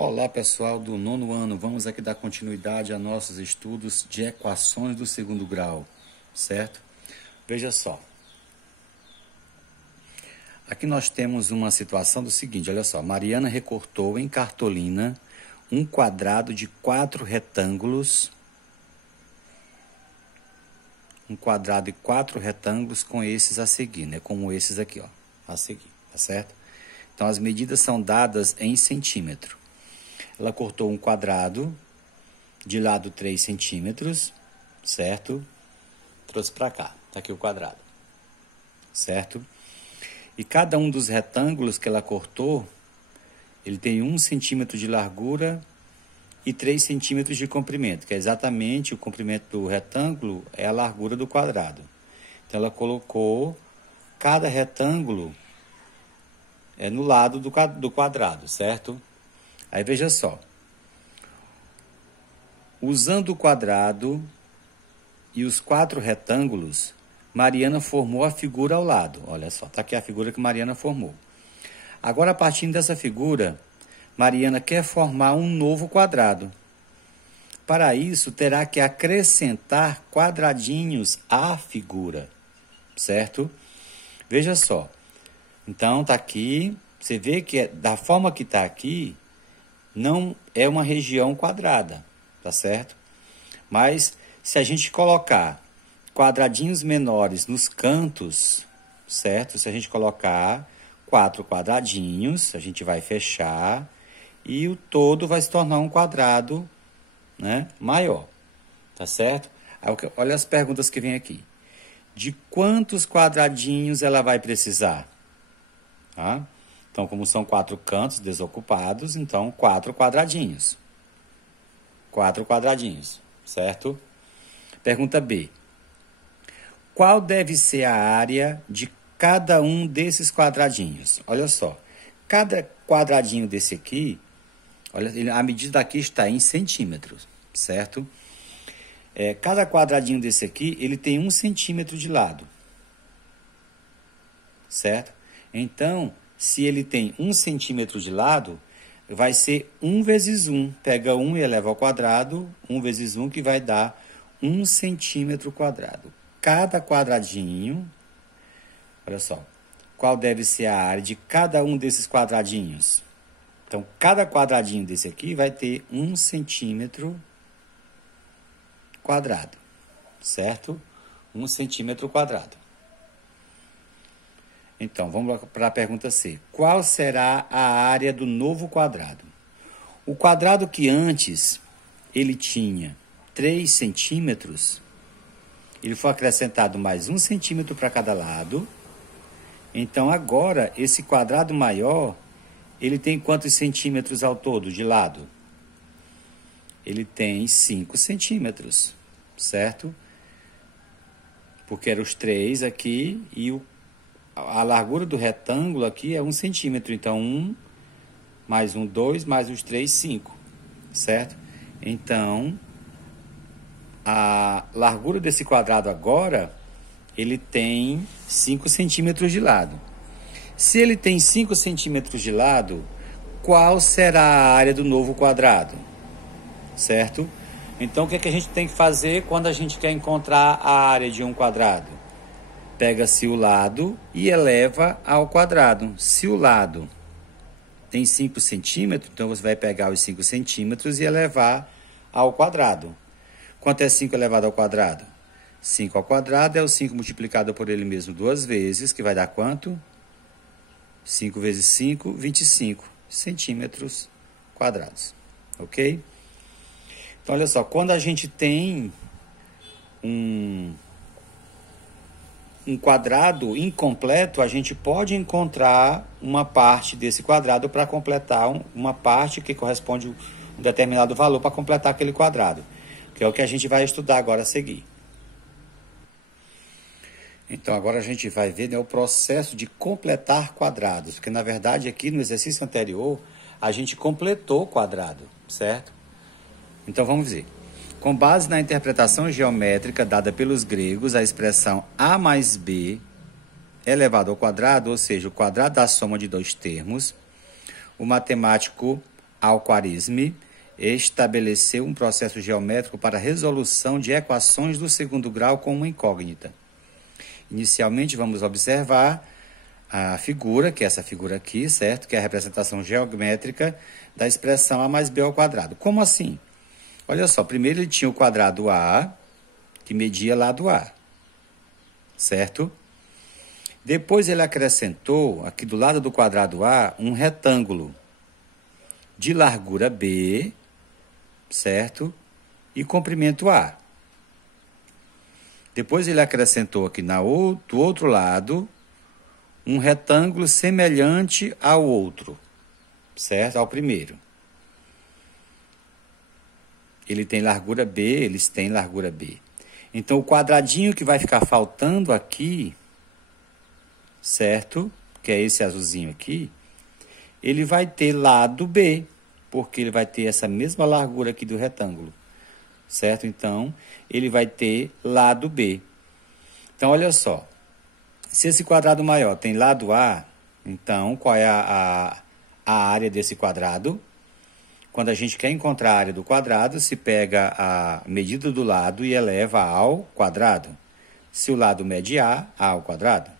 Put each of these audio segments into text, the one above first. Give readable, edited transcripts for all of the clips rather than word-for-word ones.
Olá pessoal do nono ano, vamos aqui dar continuidade a nossos estudos de equações do segundo grau, certo? Veja só, aqui nós temos uma situação do seguinte, olha só, Mariana recortou em cartolina um quadrado de 4 retângulos, com esses a seguir, né? Como esses aqui, ó, a seguir, tá certo? Então as medidas são dadas em centímetro. Ela cortou um quadrado de lado 3 centímetros, certo? Trouxe para cá, tá aqui o quadrado, certo? E cada um dos retângulos que ela cortou, ele tem 1 centímetro de largura e 3 centímetros de comprimento, que é exatamente o comprimento do retângulo, é a largura do quadrado. Então ela colocou cada retângulo no lado do quadrado, certo? Aí veja só, usando o quadrado e os 4 retângulos, Mariana formou a figura ao lado. Olha só, está aqui a figura que Mariana formou. Agora, a partir dessa figura, Mariana quer formar um novo quadrado. Para isso, terá que acrescentar quadradinhos à figura, certo? Veja só, então está aqui, você vê que da forma que está aqui, não é uma região quadrada, tá certo? Mas se a gente colocar quadradinhos menores nos cantos, certo? Se a gente colocar 4 quadradinhos, a gente vai fechar e o todo vai se tornar um quadrado, né, maior, tá certo? Olha as perguntas que vem aqui. De quantos quadradinhos ela vai precisar? Tá? Então, como são 4 cantos desocupados, então 4 quadradinhos. 4 quadradinhos, certo? Pergunta B. Qual deve ser a área de cada um desses quadradinhos? Olha só, cada quadradinho desse aqui, olha, a medida aqui está em centímetros, certo? Cada quadradinho desse aqui, ele tem 1 centímetro de lado, certo? Então, se ele tem 1 centímetro de lado, vai ser 1 vezes 1. Pega 1 e eleva ao quadrado, 1 vezes 1, que vai dar 1 centímetro quadrado. Cada quadradinho, olha só, qual deve ser a área de cada um desses quadradinhos? Então, cada quadradinho desse aqui vai ter 1 centímetro quadrado, certo? 1 centímetro quadrado. Então, vamos para a pergunta C. Qual será a área do novo quadrado? O quadrado que antes ele tinha 3 centímetros, ele foi acrescentado mais 1 centímetro para cada lado. Então, agora, esse quadrado maior, ele tem quantos centímetros ao todo de lado? Ele tem 5 centímetros, certo? Porque eram os 3 aqui e a largura do retângulo aqui é 1 centímetro. Então, 1 mais 1, 2, mais os 3, 5, certo? Então, a largura desse quadrado agora, ele tem 5 centímetros de lado. Se ele tem 5 centímetros de lado, qual será a área do novo quadrado? Certo? Então, o que é que a gente tem que fazer quando a gente quer encontrar a área de um quadrado? Pega-se o lado e eleva ao quadrado. Se o lado tem 5 centímetros, então você vai pegar os 5 centímetros e elevar ao quadrado. Quanto é 5 elevado ao quadrado? 5 ao quadrado é o 5 multiplicado por ele mesmo 2 vezes, que vai dar quanto? 5 vezes 5, 25 centímetros quadrados. Ok? Então, olha só, quando a gente tem um quadrado incompleto, a gente pode encontrar uma parte desse quadrado para completar uma parte que corresponde a um determinado valor para completar aquele quadrado, que é o que a gente vai estudar agora a seguir. Então, agora a gente vai ver, né, o processo de completar quadrados, porque, na verdade, aqui no exercício anterior, a gente completou o quadrado, certo? Então, vamos ver. Com base na interpretação geométrica dada pelos gregos, a expressão a mais b elevado ao quadrado, ou seja, o quadrado da soma de 2 termos, o matemático Al-Khwarizmi estabeleceu um processo geométrico para a resolução de equações do segundo grau com uma incógnita. Inicialmente, vamos observar a figura, que é essa figura aqui, certo? Que é a representação geométrica da expressão a mais b ao quadrado. Como assim? Olha só, primeiro ele tinha o quadrado A, que media lado A, certo? Depois ele acrescentou, aqui do lado do quadrado A, um retângulo de largura B, certo? E comprimento A. Depois ele acrescentou aqui do outro lado um retângulo semelhante ao outro, certo? Ao primeiro. Ele tem largura B, eles têm largura B. Então, o quadradinho que vai ficar faltando aqui, certo? Que é esse azulzinho aqui, ele vai ter lado B, porque ele vai ter essa mesma largura aqui do retângulo, certo? Então, ele vai ter lado B. Então, olha só. Se esse quadrado maior tem lado A, então, qual é a área desse quadrado? Quando a gente quer encontrar a área do quadrado, se pega a medida do lado e eleva ao quadrado. Se o lado mede A ao quadrado.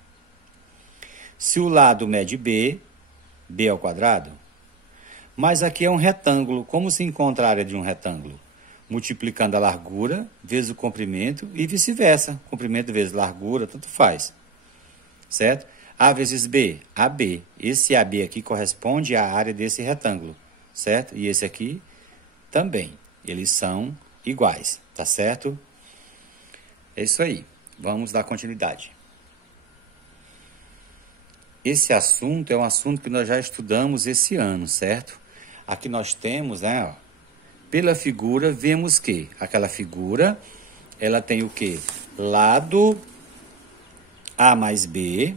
Se o lado mede B, B ao quadrado. Mas aqui é um retângulo. Como se encontra a área de um retângulo? Multiplicando a largura vezes o comprimento e vice-versa. Comprimento vezes largura, tanto faz. Certo? A vezes B, AB. Esse AB aqui corresponde à área desse retângulo. Certo? E esse aqui também. Eles são iguais. Tá certo? É isso aí. Vamos dar continuidade. Esse assunto é um assunto que nós já estudamos esse ano, certo? Aqui nós temos, né, ó, pela figura, vemos que aquela figura, ela tem o quê? Lado A mais B,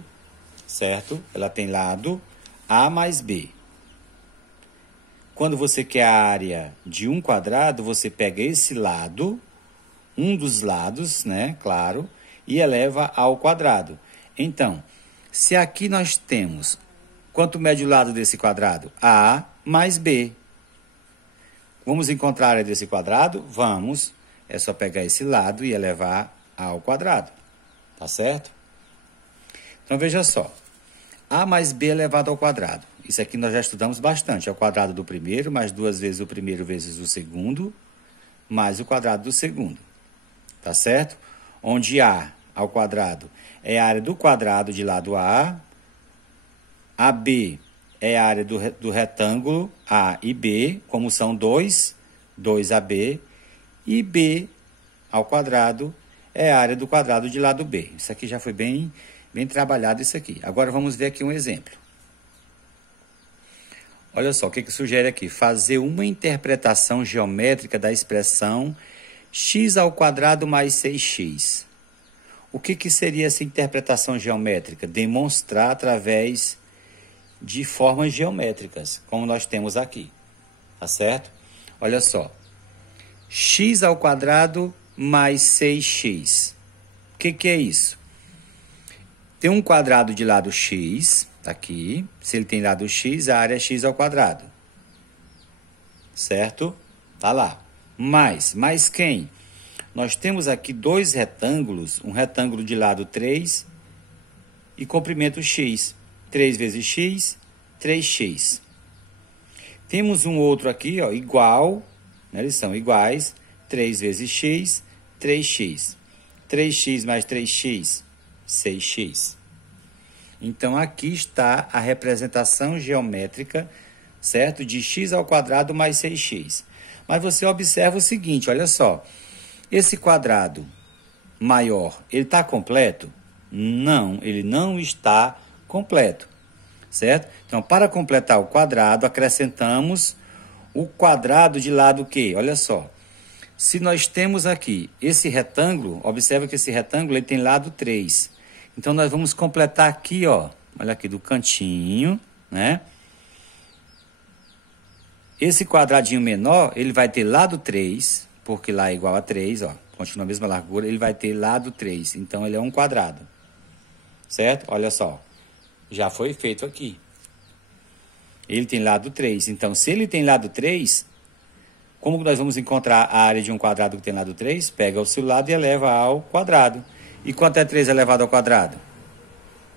certo? Ela tem lado A mais B. Quando você quer a área de um quadrado, você pega esse lado, um dos lados, né, claro, e eleva ao quadrado. Então, se aqui nós temos, quanto mede o lado desse quadrado? A mais B. Vamos encontrar a área desse quadrado? Vamos. É só pegar esse lado e elevar ao quadrado. Tá certo? Então, veja só. A mais B elevado ao quadrado. Isso aqui nós já estudamos bastante. É o quadrado do primeiro, mais 2 vezes o primeiro vezes o segundo, mais o quadrado do segundo. Tá certo? Onde A ao quadrado é a área do quadrado de lado A. AB é a área do retângulo A e B, como são 2AB. E B ao quadrado é a área do quadrado de lado B. Isso aqui já foi bem trabalhado isso aqui. Agora vamos ver aqui um exemplo. Olha só, o que sugere aqui? Fazer uma interpretação geométrica da expressão x ao quadrado mais 6x. O que seria essa interpretação geométrica? Demonstrar através de formas geométricas, como nós temos aqui. Tá certo? Olha só. X ao quadrado mais 6x. O que é isso? Tem um quadrado de lado x, aqui. Se ele tem lado x, a área é x ao quadrado. Certo? Tá lá. Mais quem? Nós temos aqui dois retângulos, um retângulo de lado 3 e comprimento x. 3 vezes x, 3x. Temos um outro aqui, ó, igual, né, eles são iguais, 3 vezes x, 3x. 3x mais 3x, 6x. Então, aqui está a representação geométrica, certo? De x ao quadrado mais 6x. Mas você observa o seguinte, olha só. Esse quadrado maior, ele está completo? Não, ele não está completo, certo? Então, para completar o quadrado, acrescentamos o quadrado de lado quê? Olha só. Se nós temos aqui esse retângulo, observa que esse retângulo ele tem lado 3. Então, nós vamos completar aqui, ó, olha aqui, do cantinho, né? Esse quadradinho menor, ele vai ter lado 3, porque lá é igual a 3, ó, continua a mesma largura, ele vai ter lado 3, então ele é um quadrado, certo? Olha só, já foi feito aqui. Ele tem lado 3. Então, se ele tem lado 3, como que nós vamos encontrar a área de um quadrado que tem lado 3? Pega o seu lado e eleva ao quadrado. E quanto é 3 elevado ao quadrado?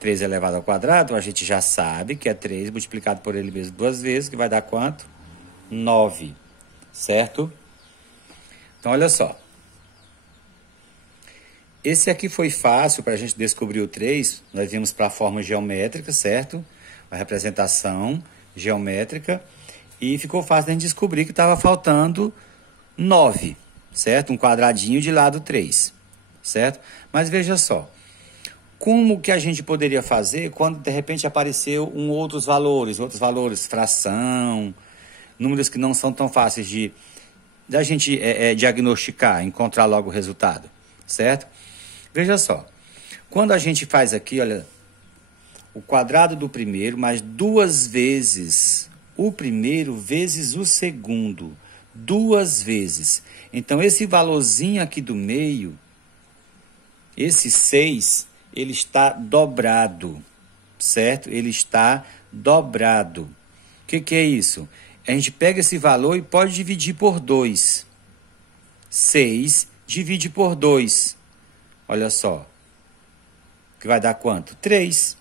3 elevado ao quadrado, a gente já sabe que é 3 multiplicado por ele mesmo 2 vezes, que vai dar quanto? 9, certo? Então, olha só. Esse aqui foi fácil para a gente descobrir o 3. Nós vimos para a forma geométrica, certo? A representação geométrica. E ficou fácil a gente descobrir que estava faltando 9, certo? Um quadradinho de lado 3, certo? Mas veja só. Como que a gente poderia fazer quando de repente apareceu outros valores, fração, números que não são tão fáceis de a gente diagnosticar, encontrar logo o resultado, certo? Veja só, quando a gente faz aqui, olha, o quadrado do primeiro mais 2 vezes o primeiro vezes o segundo, 2 vezes. Então, esse valorzinho aqui do meio, esse 6, ele está dobrado, certo? Ele está dobrado. O que é isso? A gente pega esse valor e pode dividir por 2. 6 divide por 2. Olha só. Que vai dar quanto? 3.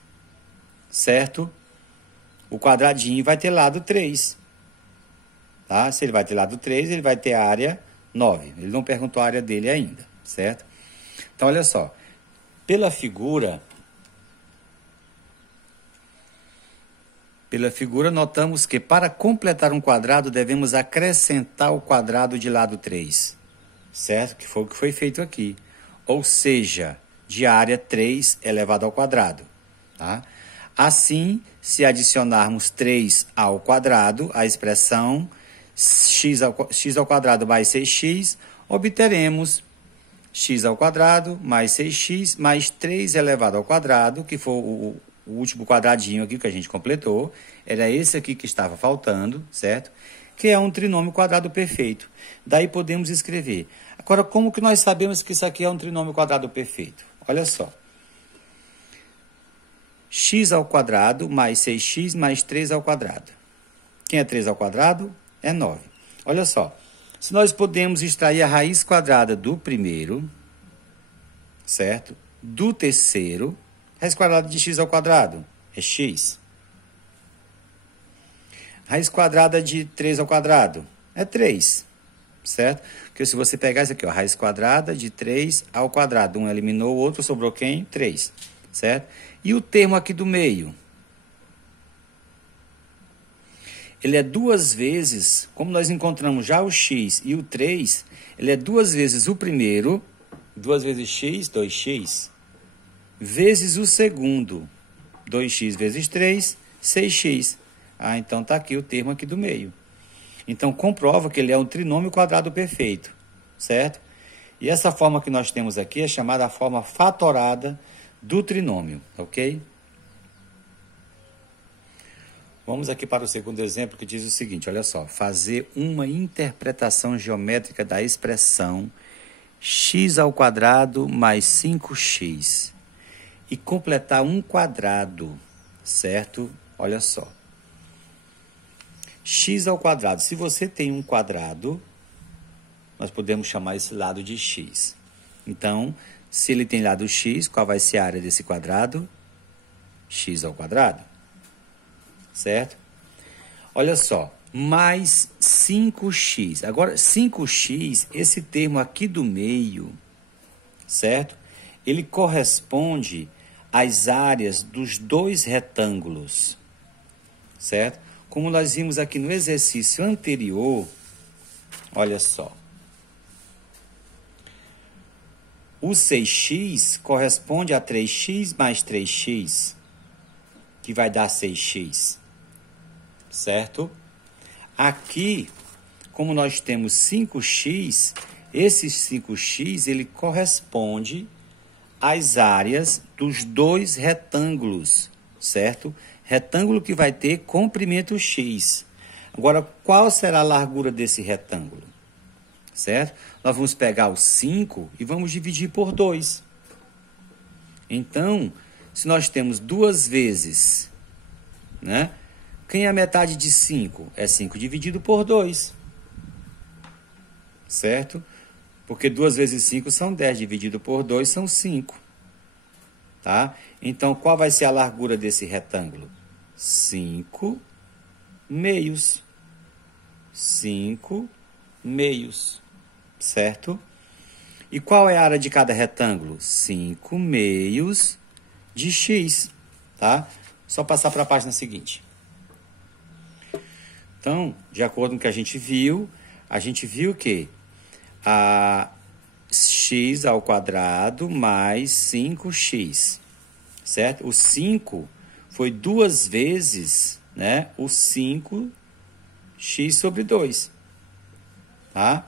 Certo? O quadradinho vai ter lado 3. Tá? Se ele vai ter lado 3, ele vai ter a área 9. Ele não perguntou a área dele ainda. Certo? Então, olha só. Pela figura, notamos que para completar um quadrado, devemos acrescentar o quadrado de lado 3. Certo? Que foi o que foi feito aqui. Ou seja, de área 3 elevado ao quadrado. Tá? Assim, se adicionarmos 3 ao quadrado, a expressão x ao quadrado mais 6x, obteremos x ao quadrado mais 6x mais 3 elevado ao quadrado, que foi o último quadradinho aqui que a gente completou. Era esse aqui que estava faltando, certo? Que é um trinômio quadrado perfeito. Daí podemos escrever. Agora, como que nós sabemos que isso aqui é um trinômio quadrado perfeito? Olha só. X ao quadrado mais 6x mais 3 ao quadrado. Quem é 3 ao quadrado? É 9. Olha só. Se nós podemos extrair a raiz quadrada do primeiro, certo? Do terceiro, raiz quadrada de x ao quadrado é x. Raiz quadrada de 3 ao quadrado é 3, certo? Porque se você pegar isso aqui, ó, raiz quadrada de 3 ao quadrado, um eliminou o outro, sobrou quem? 3, certo? E o termo aqui do meio? Ele é 2 vezes, como nós encontramos já o x e o 3, ele é 2 vezes o primeiro, 2 vezes x, 2x, vezes o segundo, 2x vezes 3, 6x. Ah, então está aqui o termo aqui do meio. Então, comprova que ele é um trinômio quadrado perfeito, certo? E essa forma que nós temos aqui é chamada a forma fatorada do trinômio, ok? Vamos aqui para o segundo exemplo, que diz o seguinte, olha só. Fazer uma interpretação geométrica da expressão x ao quadrado mais 5x e completar um quadrado, certo? Olha só. X ao quadrado. Se você tem um quadrado, nós podemos chamar esse lado de x. Então, se ele tem lado x, qual vai ser a área desse quadrado? X ao quadrado. Certo? Olha só. Mais 5x. Agora, 5x, esse termo aqui do meio, certo? Ele corresponde às áreas dos dois retângulos, certo? Como nós vimos aqui no exercício anterior, olha só. O 6x corresponde a 3x mais 3x, que vai dar 6x, certo? Aqui, como nós temos 5x, esse 5x ele corresponde às áreas dos dois retângulos, certo? Retângulo que vai ter comprimento x. Agora, qual será a largura desse retângulo? Certo? Nós vamos pegar o 5 e vamos dividir por 2. Então, se nós temos 2 vezes, né? Quem é a metade de 5? É 5 dividido por 2. Certo? Porque 2 vezes 5 são 10, dividido por 2 são 5. Tá? Então, qual vai ser a largura desse retângulo? 5 meios. 5 meios. Certo? E qual é a área de cada retângulo? 5 meios de x. Tá? Só passar para a página seguinte. Então, de acordo com o que a gente viu que a x ao quadrado mais 5x, certo? O 5 foi 2 vezes, né, o 5x sobre 2, tá?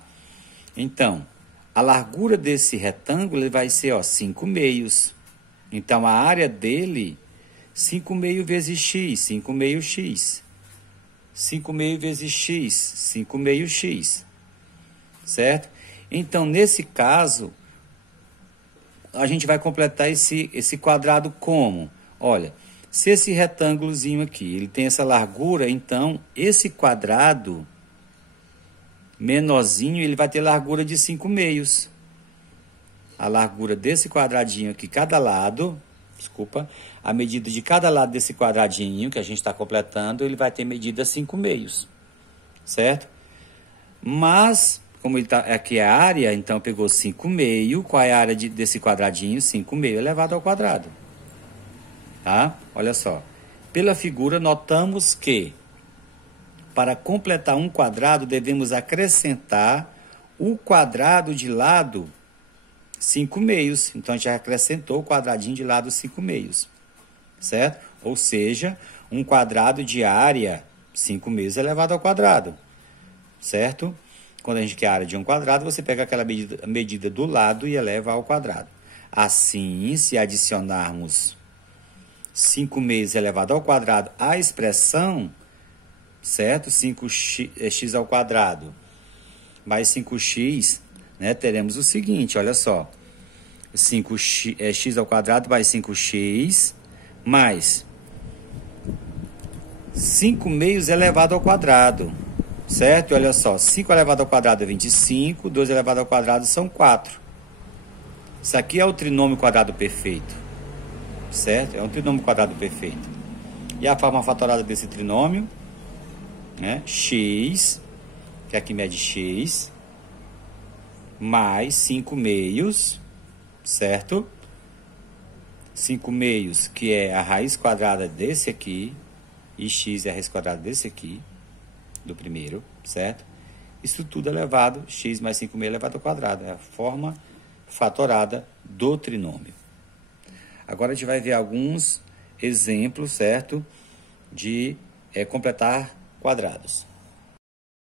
Então, a largura desse retângulo ele vai ser, ó, 5 meios. Então, a área dele, 5 meios vezes x, 5 meios x. 5 meios vezes x, 5 meios x, certo? Então, nesse caso, a gente vai completar esse quadrado como? Olha, se esse retângulozinho aqui, ele tem essa largura, então, esse quadrado menorzinho, ele vai ter largura de 5 meios. A largura desse quadradinho aqui, cada lado, a medida de cada lado desse quadradinho que a gente está completando, ele vai ter medida 5 meios, certo? Mas, como ele tá, aqui é a área, então pegou 5 meios. Qual é a área desse quadradinho? 5 meios elevado ao quadrado. Tá? Olha só. Pela figura, notamos que para completar um quadrado, devemos acrescentar o quadrado de lado 5 meios. Então, a gente já acrescentou o quadradinho de lado 5 meios. Certo? Ou seja, um quadrado de área 5 meios elevado ao quadrado. Certo? Quando a gente quer a área de um quadrado, você pega aquela medida do lado e eleva ao quadrado. Assim, se adicionarmos 5 meios elevado ao quadrado à expressão, certo? 5x ao quadrado mais 5x, né? Teremos o seguinte, olha só. 5x ao quadrado mais 5x mais 5 meios elevado ao quadrado. Certo? Olha só, 5 elevado ao quadrado é 25, 2 elevado ao quadrado são 4. Isso aqui é o trinômio quadrado perfeito. Certo? É um trinômio quadrado perfeito. E a forma fatorada desse trinômio, né? X, que aqui mede x, mais 5 meios, certo? 5 meios, que é a raiz quadrada desse aqui, e x é a raiz quadrada desse aqui, do primeiro, certo? Isso tudo elevado, x mais 5 meios elevado ao quadrado. É a forma fatorada do trinômio. Agora a gente vai ver alguns exemplos, certo? De completar quadrados.